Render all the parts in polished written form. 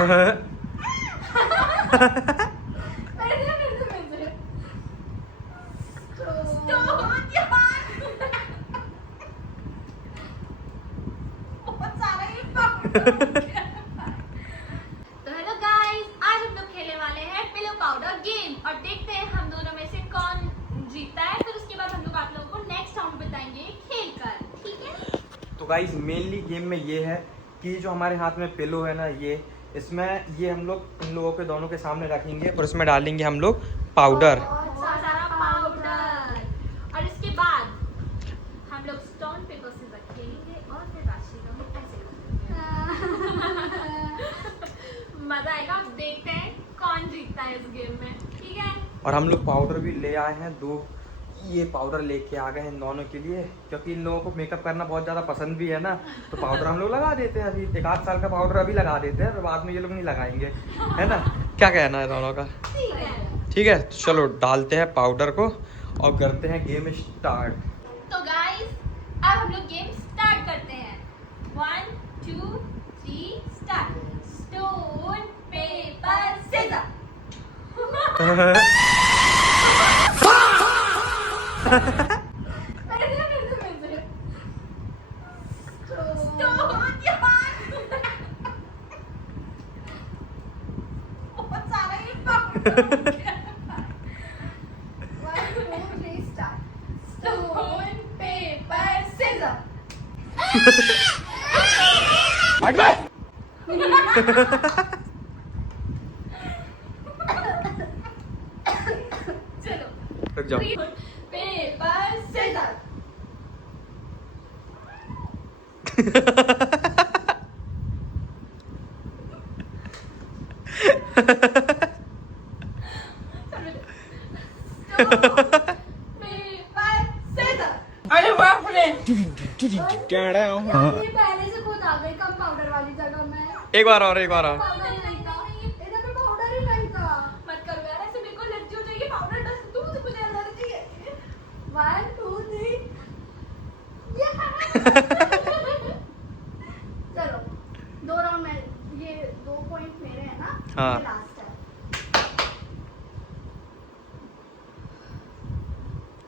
तो hello guys, आज हम लोग खेलने वाले हैं पिलो पाउडर गेम और देखते हैं हम दोनों में से कौन जीतता है। फिर उसके बाद हम लोग आप लोगों को नेक्स्ट राउंड बताएंगे खेल कर, ठीक है। तो गाइस मेनली गेम में ये है कि जो हमारे हाथ में पिलो है ना, इसमें ये हम लोग इन लोगों के दोनों के सामने रखेंगे और इसमें डालेंगे हम लोग पाउडर। बहुत सारा पाउडर और इसके बाद हम लोग स्टोन पेपर सीजर खेलेंगे और फिर राशि का हम ऐसे मजा आएगा। देखते हैं कौन जीतता है इस गेम में, ठीक है। और हम लोग पाउडर भी ले आए हैं, 2 ये पाउडर लेके आ गए हैं इन दोनों के लिए, क्योंकि इन लोगों को मेकअप करना बहुत ज़्यादा पसंद भी है ना, तो पाउडर हम लोग लगा देते हैं। अभी 1 साल का पाउडर अभी लगा देते हैं, तो बाद में ये लोग नहीं लगाएंगे, है ना। क्या कहना है दोनों का? ठीक है, चलो डालते हैं पाउडर को और करते हैं गेम स्टार्ट। तो गाइस अब हम लोग गेम स्टार्ट करते हैं। 1 2 3 स्टार्ट। Stone paper scissor. बहुत सारा ये स्टोन पेपर सीजर। चलो रुक जाओ। Paper scissor. अरे बाप रे! पहले से खुद आ गई कम पाउडर वाली जगह में। एक बार और पाउडर ही नहीं था। इधर पे पाउडर ही नहीं था। मत करो यार ऐसे, मेरे को एलर्जी हो जाएगी पाउडर डस्ट तुम तो मुझे एलर्जी है। 1 2 3 चलो 2 राउंड में ये 2 पॉइंट मेरे हैं ना। हाँ। ये लास्ट है।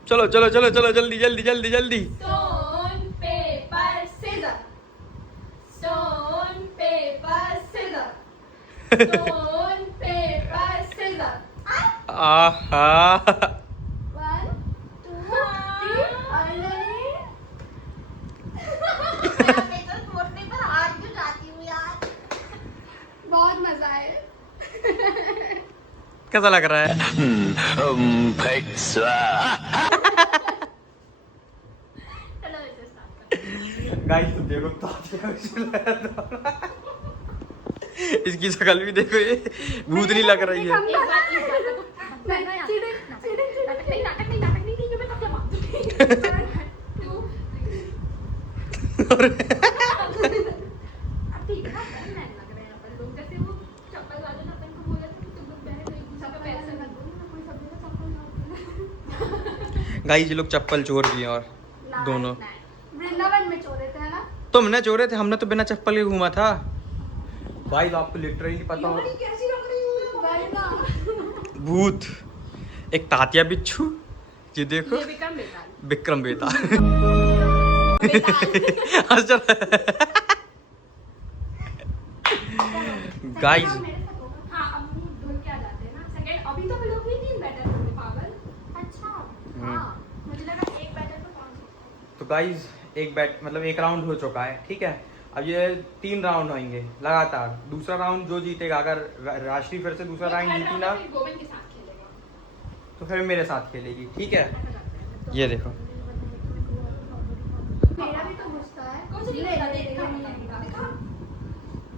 चलो चलो चलो चलो जल्दी जल्दी जल्दी जल्दी। Stone paper scissor. Stone paper scissor. Stone paper scissor. आहा 1 2 3 बहुत मजा आए। कैसा लग रहा है? चलो इसे स्टार्ट करते हैं। गाइस तुम देखो तो इसकी शक्ल भी देखो, ये भूत नहीं लग रही है। एक बार नाटक नहीं जो मैं तब मार दूंगी। 2 3 अब ठीक है ना, मैं लग रहा है अपन लोग जैसे वो चप्पल वाले ने अपन को बोला था कि तुम लोग पहले कोई दूसरा का पैसा मत दो ना, कोई सब जगह चप्पल ना। गाइस ये लोग चप्पल चोर भी हैं और दोनों। वृंदावन में चोरे थे ना। तुमने चोरे थे, हमने तो बिना चप्पल के घूमा था। भाई आपको लिटरली पता हो, कैसी लग रही हूँ भाई ना। भूत एक तातिया बिच्छू, ये देखो ये विक्रम बेताल। विक्रम बेताल। गाइस हाँ, अब मुंह धुल के आ जाते हैं ना। सेकंड अभी तो हम लोग भी 3 बैटर थे पागल। अच्छा हाँ, मुझे लगा एक बैटर पे 5। तो गाइस एक राउंड हो चुका है, ठीक है। अब ये 3 राउंड होंगे लगातार। दूसरा राउंड जो जीतेगा, अगर राशि फिर से दूसरा राउंड जीती ना, गोविंद के साथ खेलेगा। तो फिर मेरे साथ खेलेगी, ठीक है। ये देखो मेरा भी तो गुस्सा है। कुछ नहीं पता, देखा देखा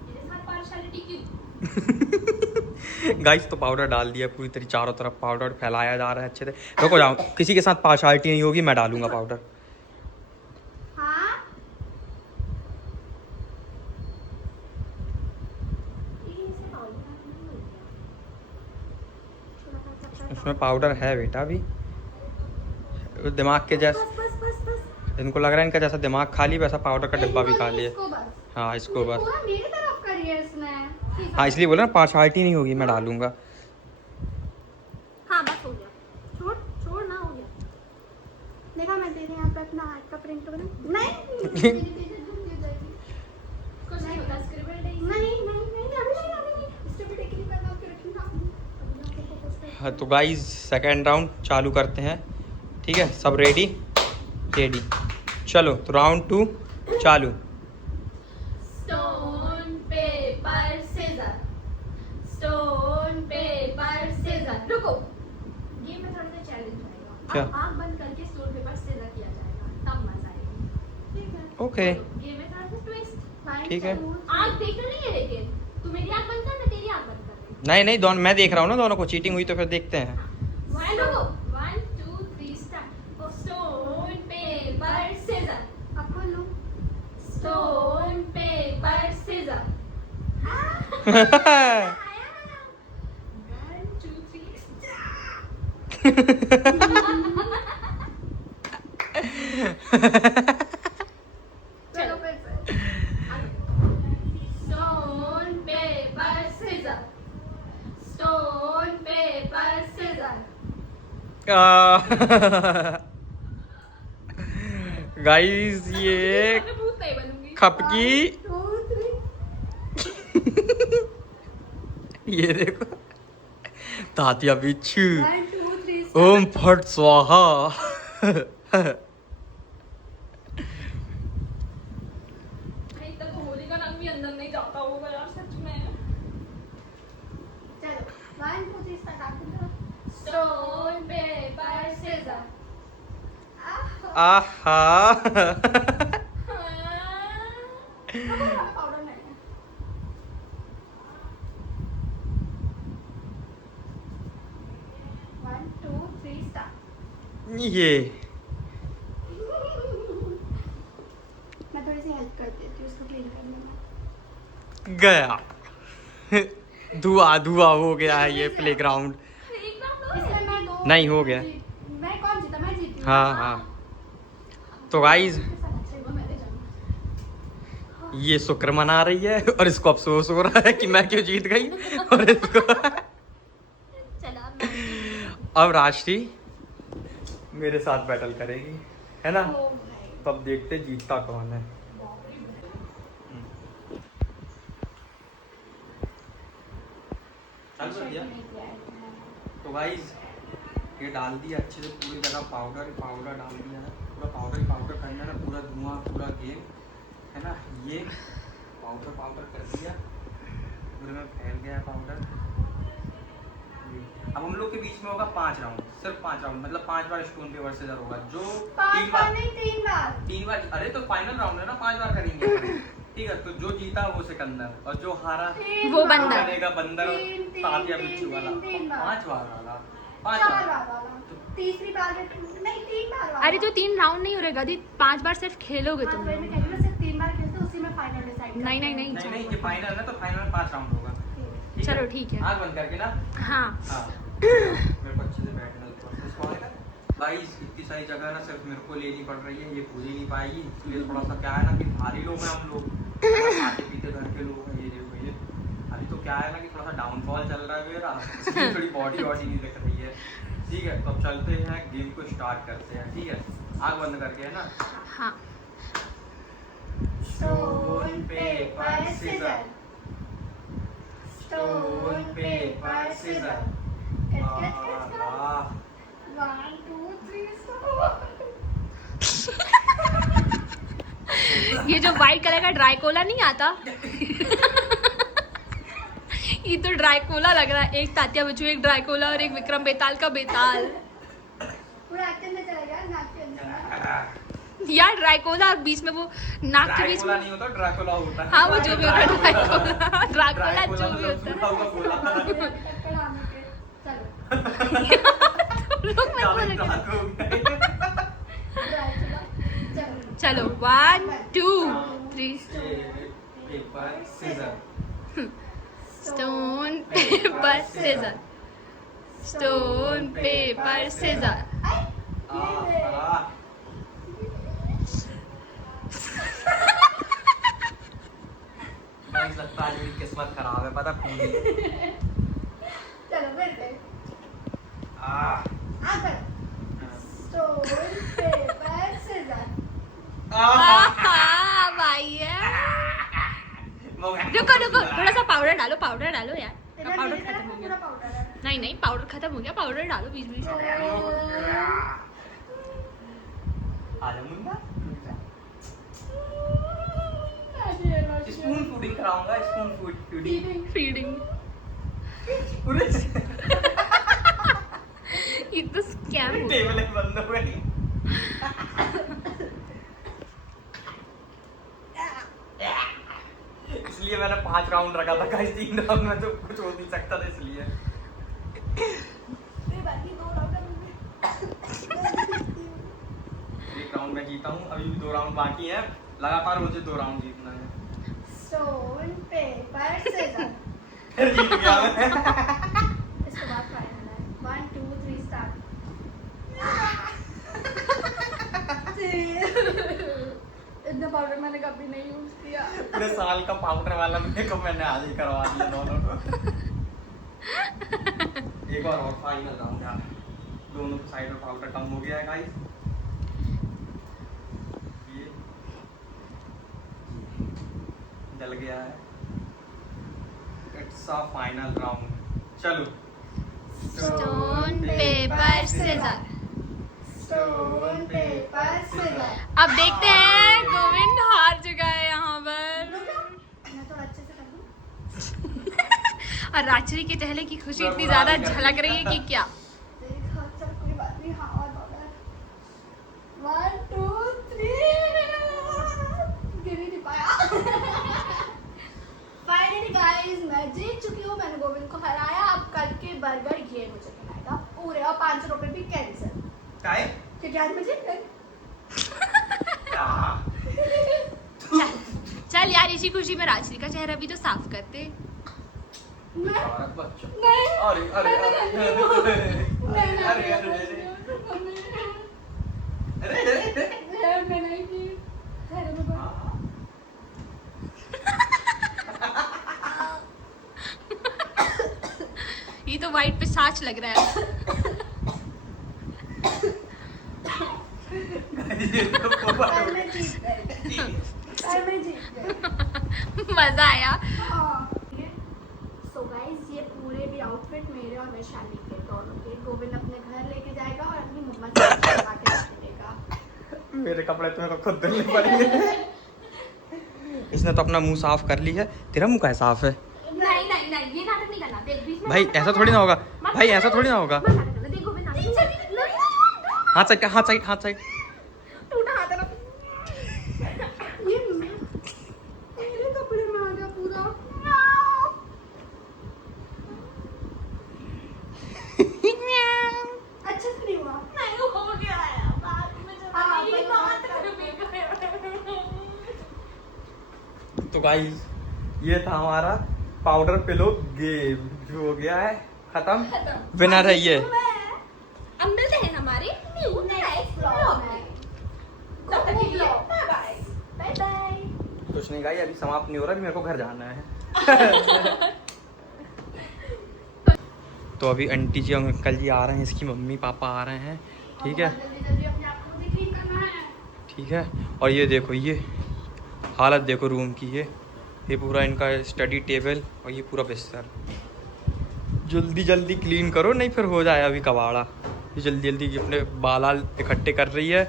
मेरे साथ पार्शियलिटी की। गाइस तो पाउडर डाल दिया पूरी तरह, चारों तरफ पाउडर फैलाया जा रहा है अच्छे से। रुको जाओ, किसी के साथ पार्शियलिटी नहीं होगी, मैं डालूंगा पाउडर। हाँ उसमें पाउडर है बेटा अभी, दिमाग के जैसा। बस बस बस बस। इनको लग रहा है इनका जैसा दिमाग खाली, वैसा पाउडर का डिब्बा भी खा लिया। इसको बस। हाँ इसको बस। पूरा मेरी तरफ करिए इसने। ठीक हाँ इसलिए बोला ना, पार्शलिटी नहीं होगी, मैं डालूंगा। हाँ बस हो गया, छोड़ छोड़ ना, हो गया। देखा मैं तेरे यहाँ पे अपना हाथ का प्रिंट बना, नहीं कुछ नहीं होता, स्क्रिबल नहीं नहीं नहीं, अभी नहीं स्क्रिबल के लिए बना के रखना। हाँ तो गाइस सेकेंड राउंड चालू करते हैं, ठीक है? सब रेडी? रेडी, चलो तो राउंड 2 चालू। Stone paper scissor, stone paper scissor. रुको, गेम में थोड़ा सा चैलेंज आएगा। क्या? अब आँख बंद करके स्टोन पेपर सीजर किया जाएगा, तब मजा आएगा। ठीक है? ओके। गेम में थोड़ा सा ट्विस्ट। ठीक है। आँख देखना नहीं है, लेकिन तू मेरी आँख बंद कर, मैं तेरी आँख बंद कर रही हूँ। नहीं नहीं, दोनों मैं देख रहा हूँ ना, दोनों को चीटिंग हुई तो फिर देखते हैं। 1 2 3 स्टार्ट। Stone paper scissor. अब बोलो, स्टोन पेपर सीजर। 1 2 3 चलो फिर से। Stone paper scissor, stone paper scissor. Guys ये मैं भूत नहीं बनूंगी। खपकी 1 2 3 ये देखो, तातिया बिच्छू 1 2 3 ओम फट स्वाहा। भाई तक होली का रंग भी अंदर नहीं जाता होगा यार, सच में। चलो 1 2 3 स्टार्ट। Stone paper scissor. आहा पाउडर नहीं है। One, two, three, start. ये मैं थोड़ी सी हेल्प कर देती हूँ उसको क्लीन करने में। गया धुआं धुआं हो गया है ये प्लेग्राउंड। इसमें मैं दो नहीं, हो गया। मैं कौन जीता? मैं जीती हूँ। हाँ हाँ, तो गाइस मैंने जाना। ये शुक्र मना रही है और इसको अफसोस हो रहा है कि मैं क्यों जीत गई। और इसको चलो अब मैं अब राष्ट्री मेरे साथ बैटल करेगी, है ना? ओ भाई, तब देखते जीतता कौन है। चल शर्ट दिया। नहीं किया है। तो गाइस ये डाल दिया अच्छे से पूरी जगह, पाउडर पाउडर डाल दिया है, पूरा पाउडर ही पाउडर करना है ना, पूरा धुआं पूरा गेम, है ना? ये पाउडर पाउडर कर दिया, पूरे में फैल गया है पाउडर। अब हम लोग के बीच में होगा 5 राउंड, सिर्फ 5 राउंड, मतलब 5 बार स्टोन पेपर सीजर होगा। जो 5 बार नहीं 3 बार। 3 बार, अरे तो फाइनल राउंड है ना, 5 बार करेंगे। ठीक है, तो जो जीता वो सिकंदर और जो हारा वो बंदर बनेगा बंदर, तातिया बिच्छू वाला। 5 बार वाला, 5 4 बार। बार वाला, तीसरी बार नहीं 3 बार वाला। अरे तो 3 राउंड नहीं हो रहेगा दी, 5 बार सिर्फ खेलोगे तुम मैं लोग। कह रही हूँ सिर्फ 3 बार खेलते उसी में फाइनल डिसाइड। नहीं नहीं नहीं नहीं, नहीं, ये फाइनल है तो फाइनल में 5 राउंड होगा। ठीक चलो ठीक है। आग बंद करके ना। हाँ हाँ मेरे को अच्छे से बैठना है। गाइस इतनी सारी जगह ना सिर्फ मेरे को लेनी पड़ रही है, ये पूरी नहीं पाएगी, इसलिए थोड़ा सा क्या है ना कि भारी लोग हैं हम लोग, खाते पीते घर के लोग हैं। ये देखो, ये अभी तो क्या है ना कि थोड़ा सा डाउनफॉल चल रहा है मेरा, इसलिए थोड़ी बॉडी वॉडी नहीं दिख रही है। ठीक है, तो अब चलते हैं गेम को स्टार्ट करते हैं। ठीक है, आग बंद करके, है ना? हाँ। Stone paper scissor, stone paper scissor. 1 2 3 ये जो व्हाइट कलर का ड्राई कोला नहीं आता ये तो ड्राई कोला लग रहा है। एक तात्या बिच्छू, एक ड्राई कोला और एक विक्रम बेताल का बेताल। पूरा एक्शन में चला गया नाक के अंदर। यार ड्राई कोला और बीच में वो नाक के बीच ड्रैकुला में। नहीं होता, ड्रैकुला होता है। हाँ वो जो भी होता है ड्राकुला जो भी होता है। टक्कर आने के। चलो तुम लोग मेरे को लगे- चलो 1 2 3 paper scissor, stone paper scissor, stone paper scissor. Guys लगता है आज मेरी किस्मत खराब है पता पूरी। चलो फिर से आह, आकर स्टोन पेपर सीजर। भाई है। रुको रुको थोड़ा सा पाउडर डालो यार। पाउडर खत्म हो गया। पाउडर है। नहीं नहीं पाउडर खत्म हो गया, पाउडर डालो बीच बीच में। आजा मुन्ना स्पून फूडिंग कराऊंगा, स्पून फूडिंग फीडिंग। पूरे ये तो स्कैम हो गया। टेबल एक बंद हो गई। इसलिए मैंने 5 राउंड रखा था गाइस, 3 राउंड में तो कुछ हो नहीं सकता था इसलिए। एक राउंड में जीता हूँ, अभी भी 2 राउंड बाकी है, लगातार मुझे 2 राउंड जीतना है। Stone paper scissor. फिर जीत गया मैं। इसके बाद फाइनल है 1 2 3 स्टार्ट। इतना पाउडर मैंने कभी नहीं यूज किया। पूरे साल का पाउडर वाला मेकअप मैंने आज ही करवा दिया दोनों को। एक और फाइनल राउंड यार, दोनों की साइड में पाउडर कम हो गया है गाइस। ये जल गया है। इट्स अ फाइनल राउंड, चलो stone paper scissor. Stone paper scissor. अब देखते हैं गोविंद हार चुका है यहाँ पर। मैं थोड़ा अच्छे से कर दूं। और रात्रि के चेहरे की खुशी इतनी ज्यादा झलक रही है कि क्या। देखो चल कोई बात नहीं। हाँ और पाउडर 1 2 3 गिर ही नहीं पाया। फाइनली गाइस मैं जीत चुकी हूँ, मैंने गोविंद को हराया। अब कल के बर्गर ये मुझे खिलाएगा पूरे, और 500 रुपए भी कैंसिल काय क्योंकि आज मुझे चल यार इसी खुशी में रात्रि का चेहरा भी तो साफ करते। बच्चों नहीं अरे अरे अरे अरे अरे मैं नहीं की। अरे बाबा ये तो वाइट पे साच लग रहा है। पर मैं जीत गई। पर मैं जीत गई। मजा आया। सो गाइस ये पूरे भी आउटफिट मेरे और वैशाली के दोनों के गोविंद अपने घर लेके जाएगा और अपनी मम्मा से बनवा के रखेगा। मेरे कपड़े तो मेरे को खुद धुलने पड़ेंगे। इसने तो अपना मुंह साफ कर ली है, तेरा मुंह कैसा साफ है? नहीं नहीं नहीं ये नाटक नहीं करना। देख बीच में भाई ऐसा थोड़ी ना होगा, भाई ऐसा थोड़ी ना होगा। मत नाटक करना। देख गोविंद हाथ साइड, हाथ साइड, हाथ साइड। टूटा हाथ है ना। ये मेरे कपड़े में आ गया पूरा। अच्छा से नहीं हुआ। नहीं हो गया है बाद में जब हाँ, मेरी पर बात बात कर तो गाइस ये था हमारा पाउडर पिलो गेम, जो हो गया है खत्म। विनर है ये। अब मिलते हैं हमारे न्यू नेक्स्ट व्लॉग में। तब तक के लिए बाय बाय। Bye bye. कुछ नहीं गाइस, अभी समाप्त नहीं हो रहा, अभी मेरे को घर जाना है। तो अभी आंटी जी अंकल जी आ रहे हैं, इसकी मम्मी पापा आ रहे हैं, ठीक है जल्दी जल्दी अपने आप को क्लीन करना है। ठीक है। और ये देखो, ये हालत देखो रूम की, ये पूरा इनका स्टडी टेबल और ये पूरा बिस्तर। जल्दी जल्दी क्लीन करो नहीं फिर हो जाए अभी कबाड़ा। ये जल्दी जल्दी अपने बाल इकट्ठे कर रही है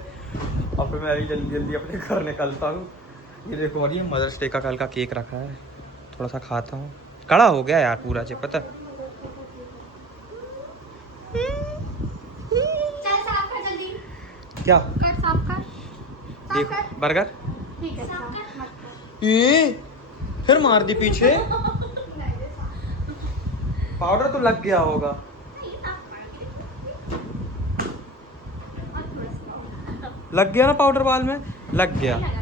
और फिर मैं अभी जल्दी जल्दी अपने घर निकलता हूँ। ये देखो, और ये मदर्स डे का कल का केक रखा है, थोड़ा सा खाता हूँ। कड़ा हो गया यार पूरा जे, पता चल साफ कर जल्दी। क्या कर साफ कर। साफ देख कर। बर्गर ठीक है साफ कर मत कर। ये फिर मार दी पीछे। नहीं दे साफ। पाउडर तो लग गया होगा। और थोड़ा सा लग गया ना पाउडर बाल में, लग गया। लगा